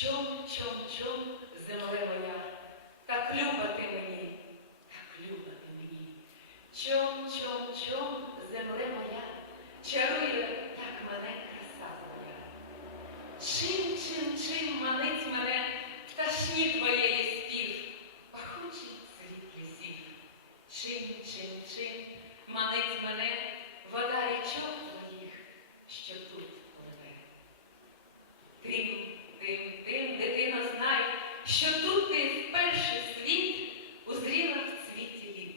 Чом, земле моя, так люба ти мені, так люба ти мені. Чом, земле моя, чарує так мене краса твоя. Чим манить мене пташні твоєї спів, пахучий цвіт лісів. Чим манить мене вода річок твоїх, що тут пливе. Тим, дитино, знай, що тут ти вперше світ узріла в цвіті літ.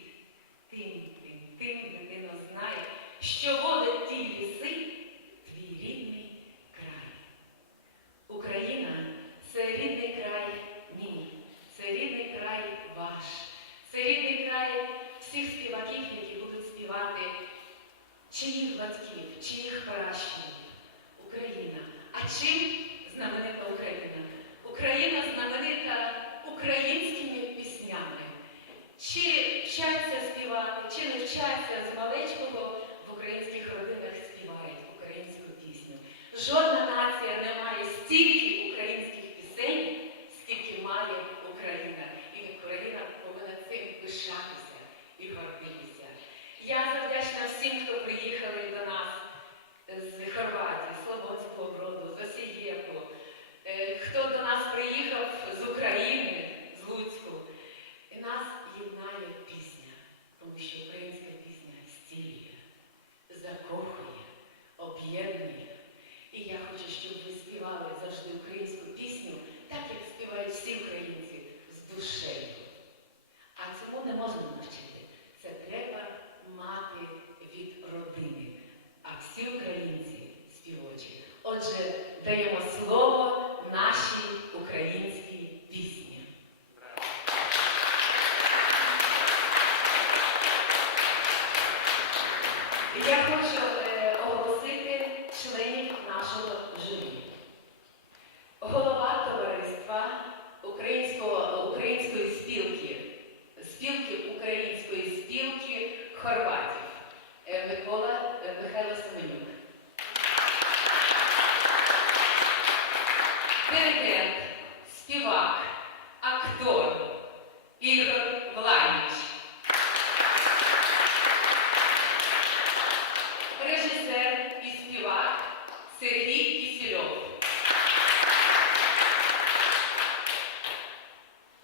Тим, дитино, знай, що водить ті ліси твій рідний край. Україна – це рідний край мій, це рідний край ваш, це рідний край всіх співаків, які будуть співати, чиїх батьків, чиїх пращурів. Україна. А чим знаменита Україна? Україна знаменита українськими піснями. Чи вчаться співати, чи не вчаться з малечкого, в українських родинах співають українську пісню. Жодна нація не має стільки українських пісень, скільки має Україна. І Україна повинна цим пишатися і гордитися. Я завдячна всім, хто приїхали до нас з Хорватії, з Слободського Броду, з Осієку, хто до нас приїхав з України, з Луцьку. І нас єднає пісня, тому що українська пісня зцілює, закохує, об'єднує. І я хочу, щоб ви співали завжди українську пісню, так, як співають всі українці, з душею. А цьому не можна навчити. Це треба мати від родини. А всі українці співочі. Отже, даємо слово нашій українській пісні. Я хочу оголосити членів нашого журі. Голова товариства української спілки української спілки хорватів Михайло Семенюк. Диригент, співак, актор Ігор Влайніч. Режисер і співак Сергій Кісельов.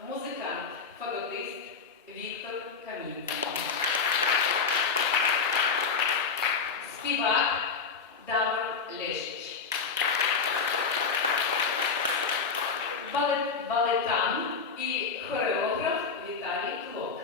Музикант, фаготист Віктор Камінський. Співак Давор Лешич. Балетан і хореограф Віталій Клок.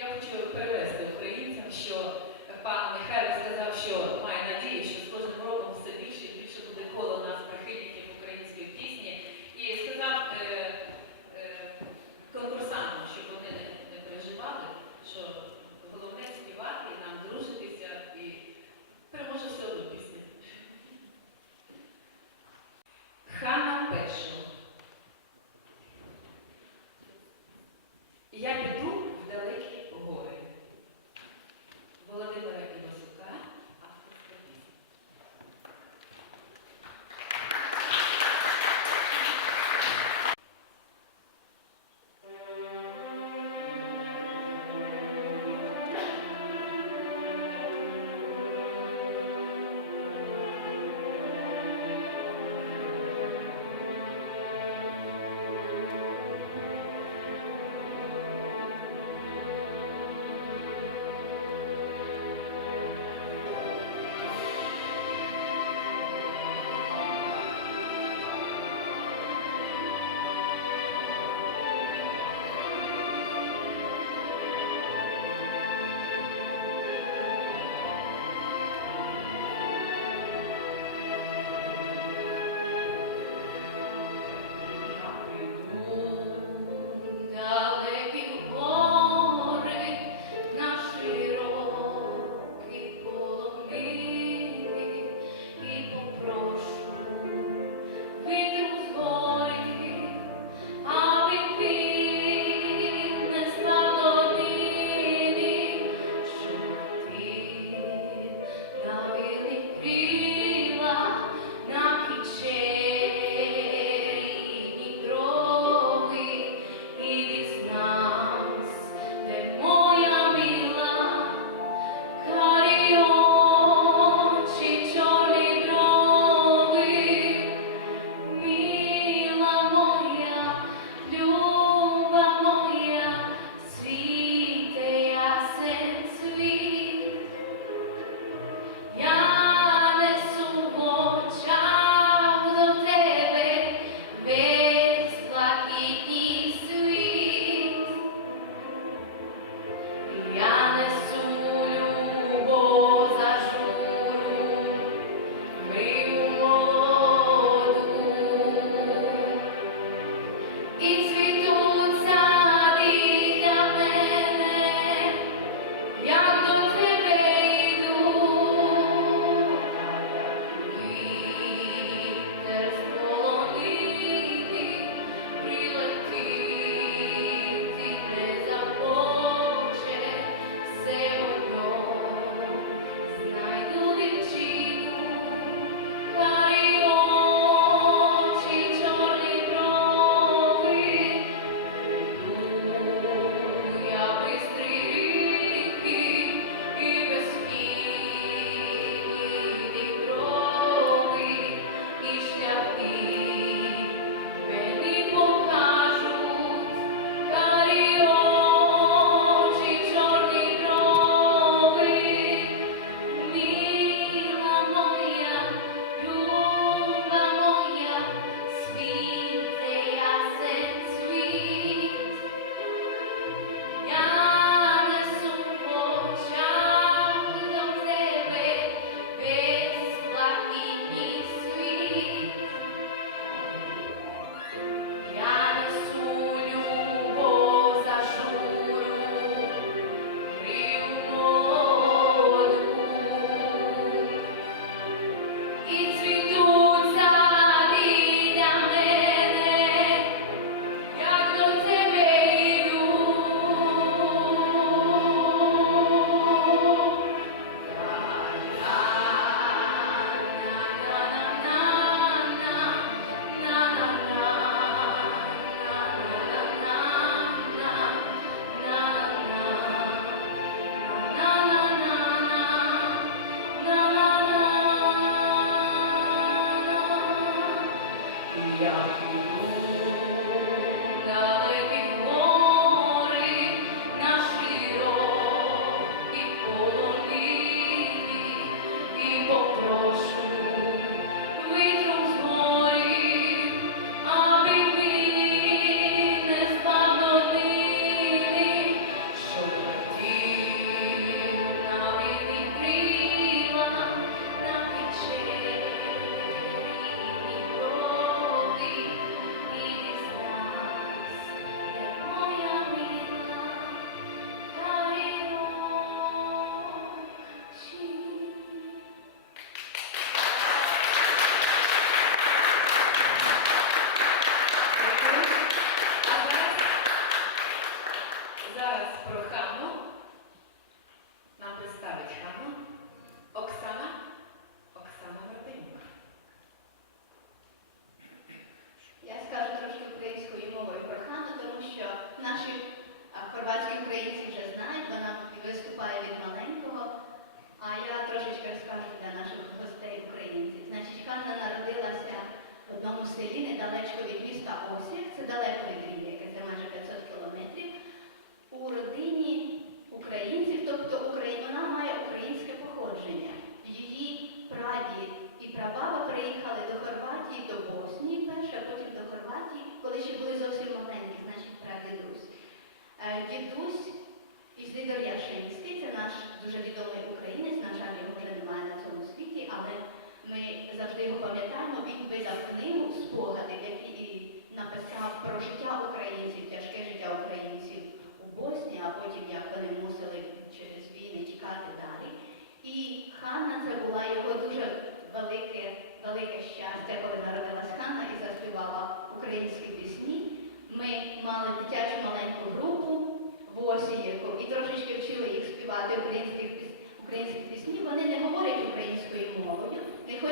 Я хочу перевести українцям, що пан Михайло сказав, що має надію, що з кожним роком все більше і більше буде коло нас прихильників української пісні. І сказав конкурсантам, щоб вони не переживали, що головне співати, нам дружитися і переможе все одно пісня. Хана Першого. Я піду в далекі гори. Володимира Івасюка, автор.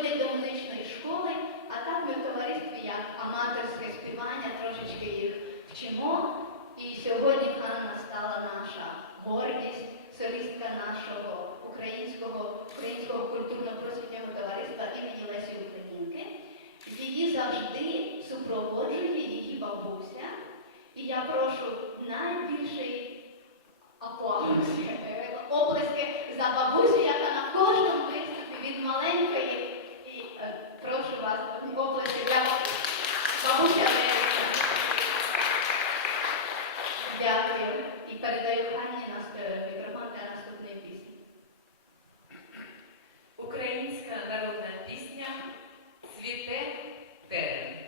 ходять до музичної школи, а так ми в товаристві як аматорське співання трошечки їх вчимо. І сьогодні Ганна стала наша гордість, солістка нашого українського культурно-просвітнього товариства імені Лесі Українки. Її завжди супроводжує її бабуся. І я прошу найбільший оплески за бабусю, яка на кожному виступі від маленької. І прошу вас, оплески для бабуся Леся. Дякую. І передаю Ганні мікрофон для наступної пісні. Українська народна пісня «Цвіте терен».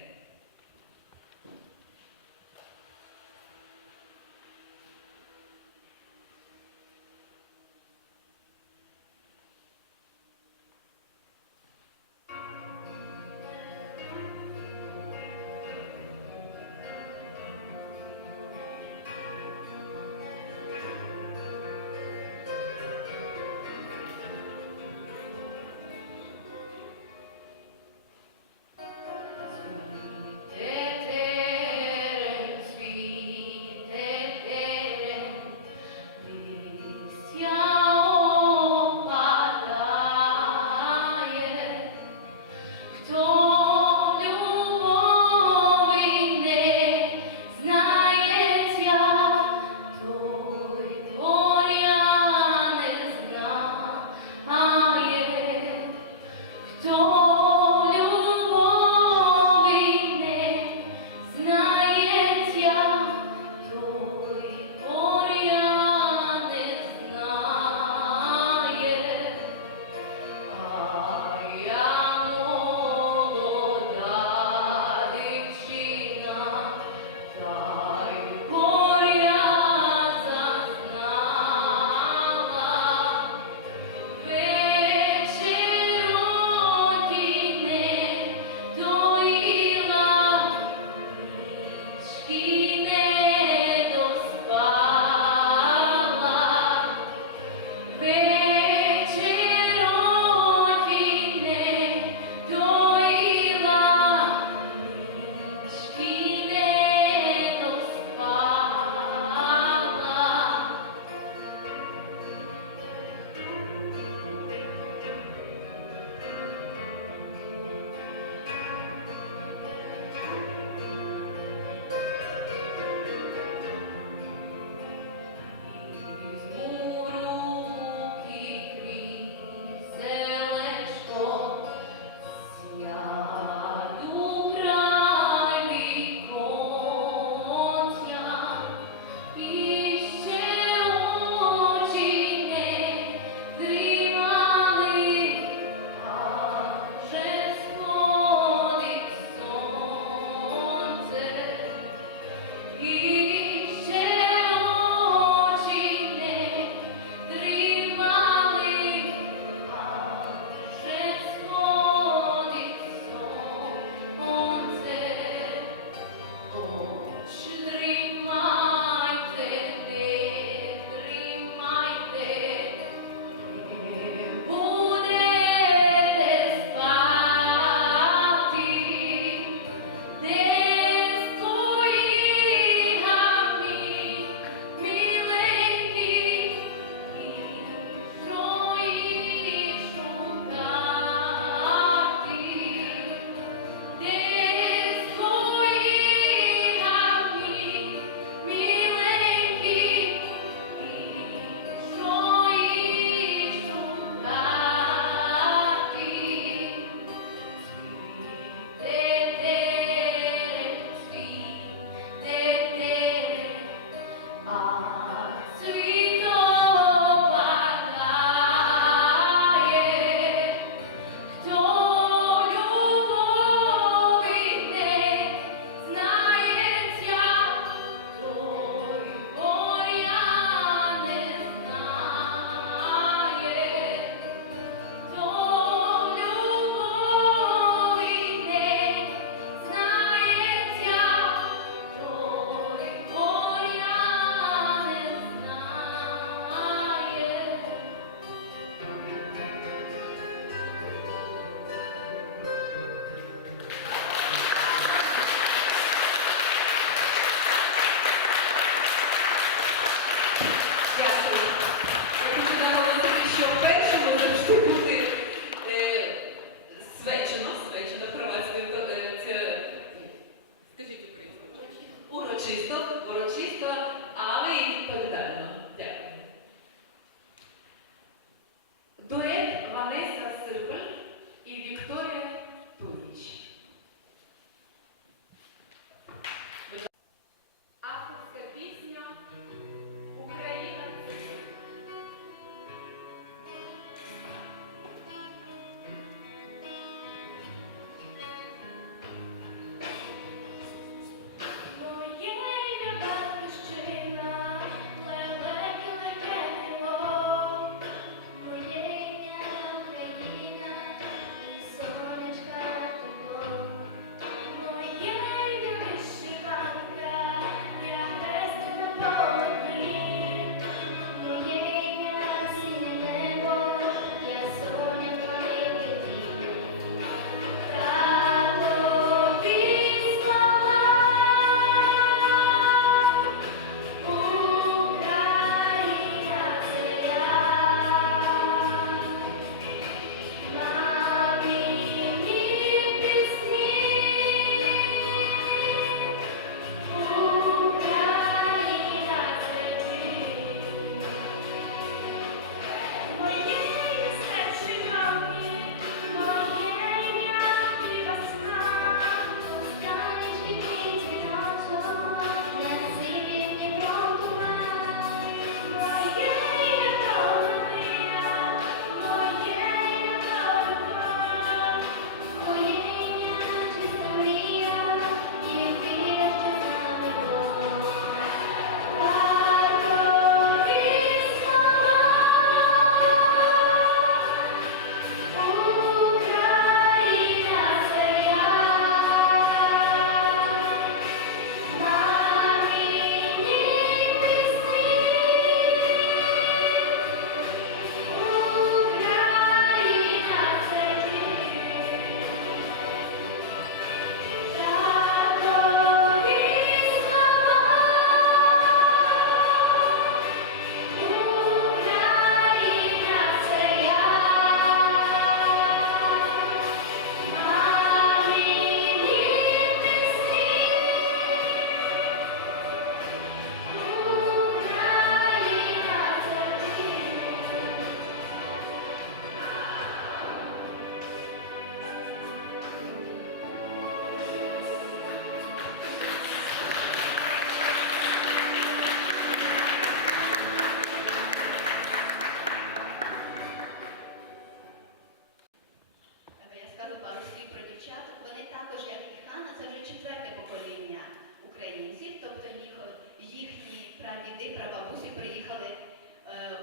діди, прабабусі приїхали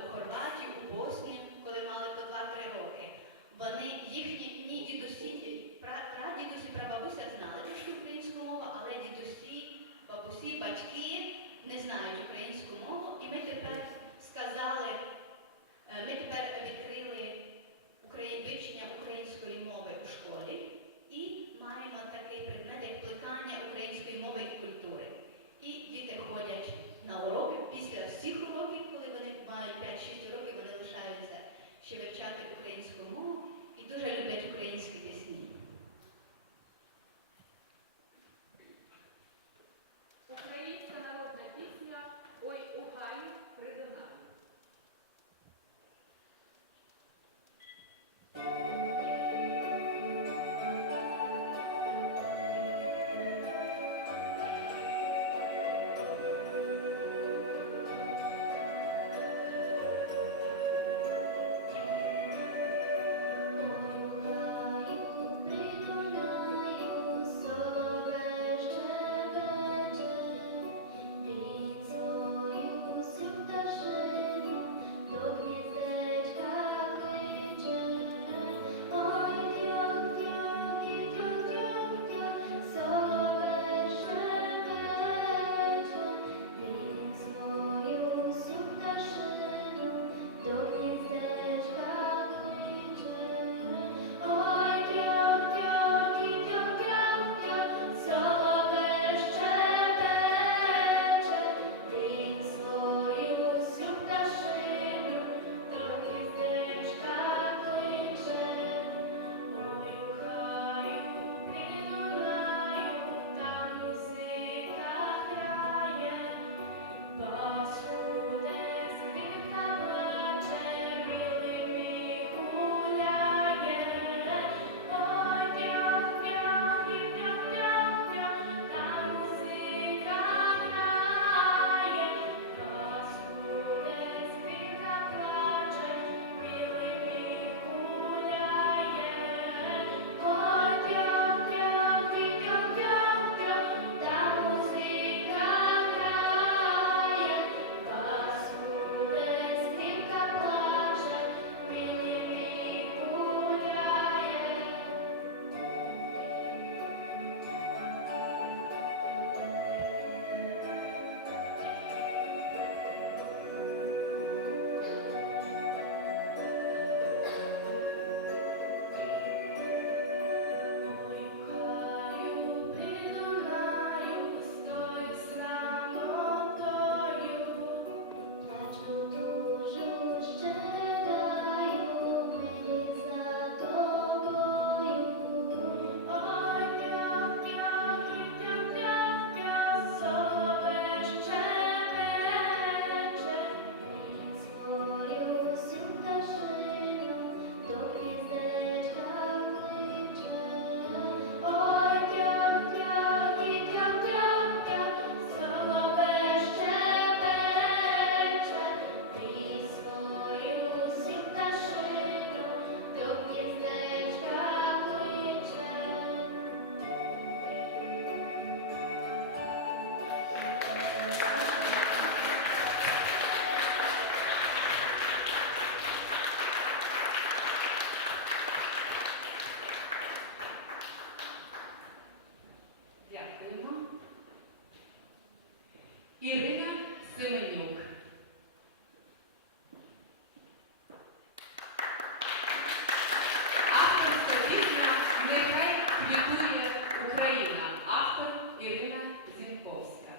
у Хорватію, у Боснію, коли мали по 2-3 роки. Вони, їхні дідусі, прадідусі, прабабуся знали трошки українську мову, але дідусі, бабусі, батьки не знають українську мову. І ми тепер сказали, ми тепер відкрили вивчення української мови у школі і маємо такий предмет, як плекання української мови і культури. І діти ходять на уроки. Після всіх уроків, коли вони мають 5-6 років, вони лишаються ще вивчати українську мову і дуже люблять українські пісні. Українська народна пісня «Ой у гаю при Дунаю». Ірина Семенюк. Авторська пісня «Нехай квітує Україна». Автор Ірина Зінковська.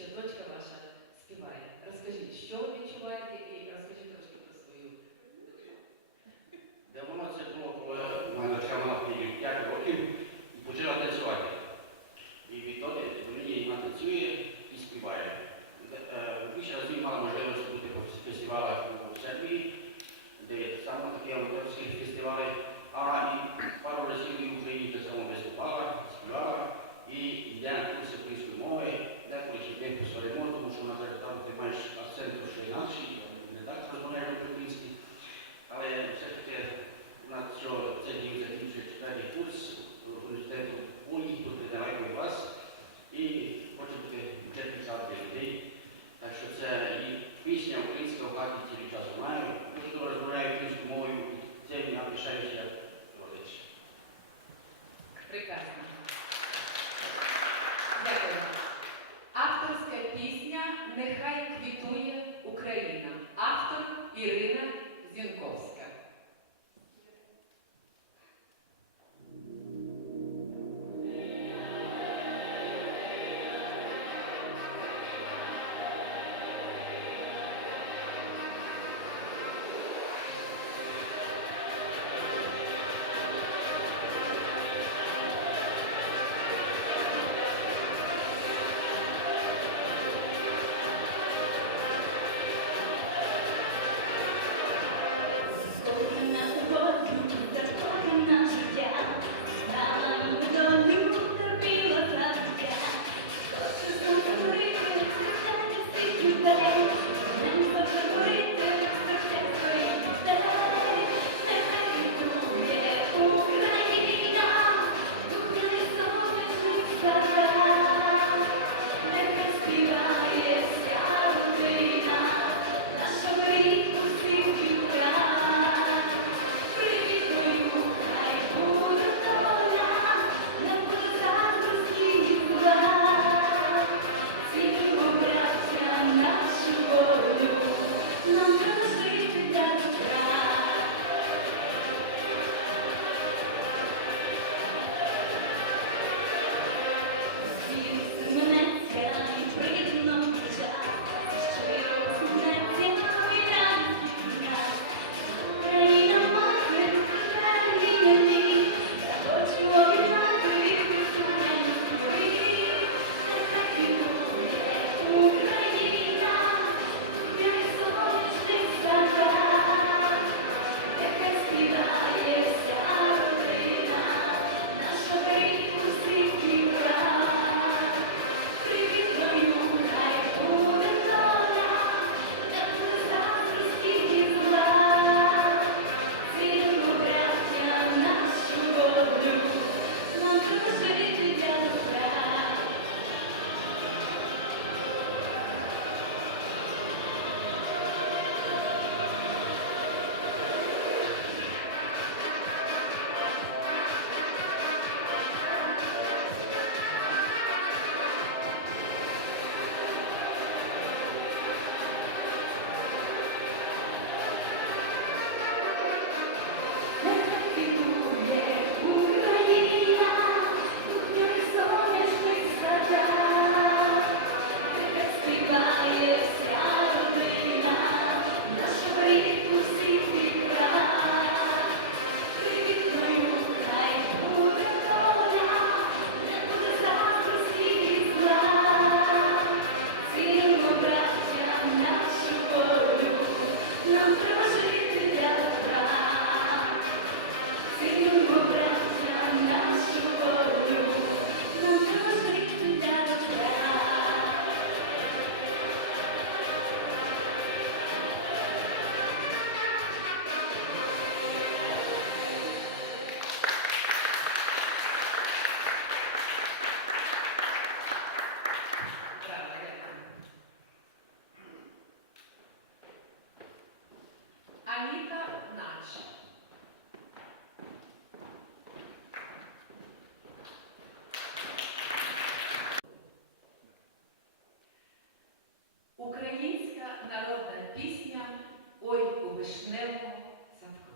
що дочка ваша співає. Розкажіть, що ви відчуваєте, і розкажіть трошки про свою дочку. Давно це було, коли вона почала мати 5 років і почала танцювати. І відтоді мені вона танцює і співає. Більше разів мала можливість бути по фестивалах у Сербії, де саме такі аматорські фестивалі, а і пару разів і в Україні так само виступала, співала і йде на курси української мови, деколи ще не посваримо, тому що вона каже, там ти маєш акцент трошки інакший, не так розмовляєш по-українськи. Але все-таки на це дні закінчує 4-й курс університету УНІ, тут тренуватиме вас і хоче бути вчителька для людей. Так що це і пісня українська в хаті цілий час знаю. Дуже добре розмовляю українською мовою, це я пишаюся як родич. Прекрасно. Дякую. Авторська пісня «Нехай квітує Україна». Автор Ірина Зінковська. Українська народна пісня «Ой у вишневому садку».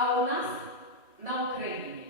а у нас на Україні.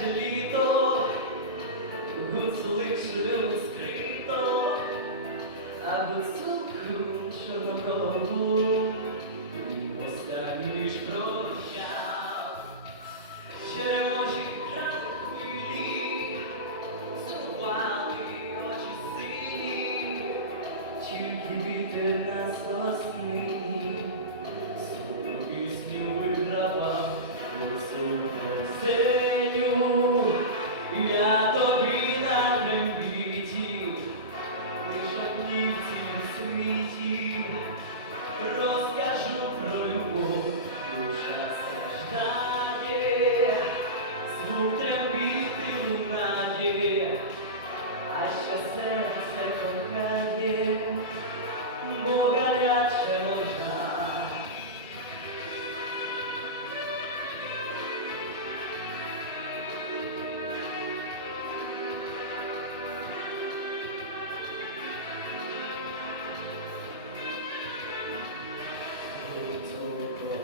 гаряче літо, гуцулик шлюб скрито, а гуцулку чорноброву останній ж прощав. Черемоші хвилі, сумували очі сині, тільки вітер нас оснині, свою пісню вигравав гуцулко Сеню. Я тобі на трембіті, лиш одній в цім світі, розкажу про любов, душа страждає, звук трембіти лунає, а ще серце кохає, бо гаряче ложа.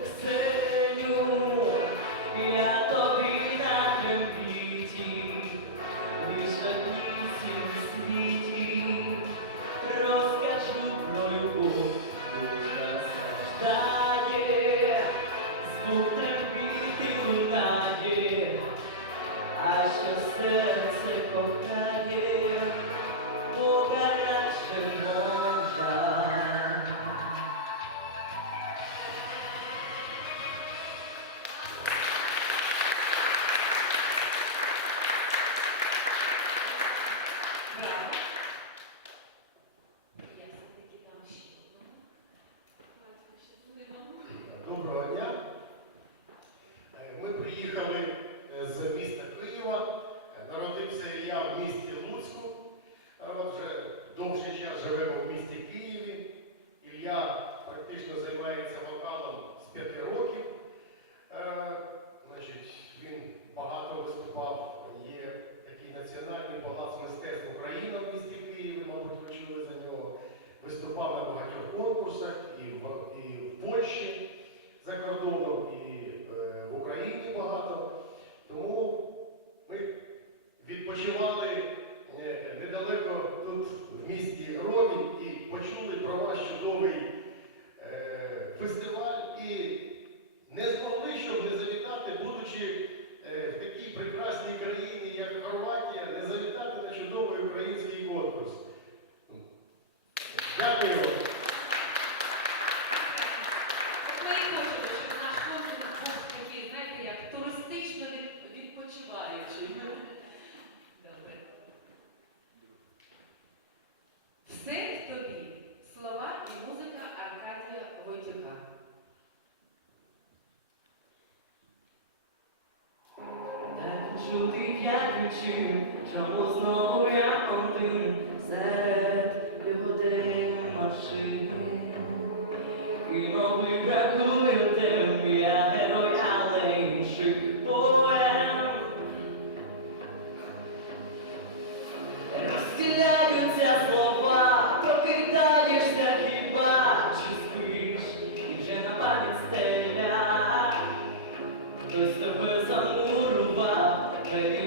Ксеню, я тобі на трембіті, лиш однісім в світі, розкажу про любов, душа страждає, звук трембіти лунає, а ще серце кохає, бо гаряче може. Браво. Я все-таки дам ще одного. Щасливому. Доброго дня. Ми приїхали з міста Києва. Народився я в місті Луцьку. От вже довший час живемо в місті Києві. Ілля практично займається вокалом з 5 років. Значить, він багато виступав. Є такий національний палац мистецтв Україна в місті Києві, мабуть, ви чули за нього. Виступав на багатьох конкурсах і в Польщі за кордоном, і в Україні багато. Тому ми відпочивали недалеко тут, в місті Ромі, і почули про ваш чудовий фестиваль. І не змогли, щоб не завітати, будучи в такій прекрасній країні, як Хорватія, не завітати на чудовий український конкурс. Дякую вам. От ми і хочемо, щоб наш конкурс був такий, знаєте, як туристично відпочиваючий. Добре. Все в тобі. Слова і музика Аркадія Войтюка. Так чути, як відчув, чому знову я один серед годин машин. І новий бракує тем, я герой, але інших поем. Розділяються слова, прокидаєшся хіба, чи спиш, і вже на пам'ять стеля. Хтось тебе замурував, двері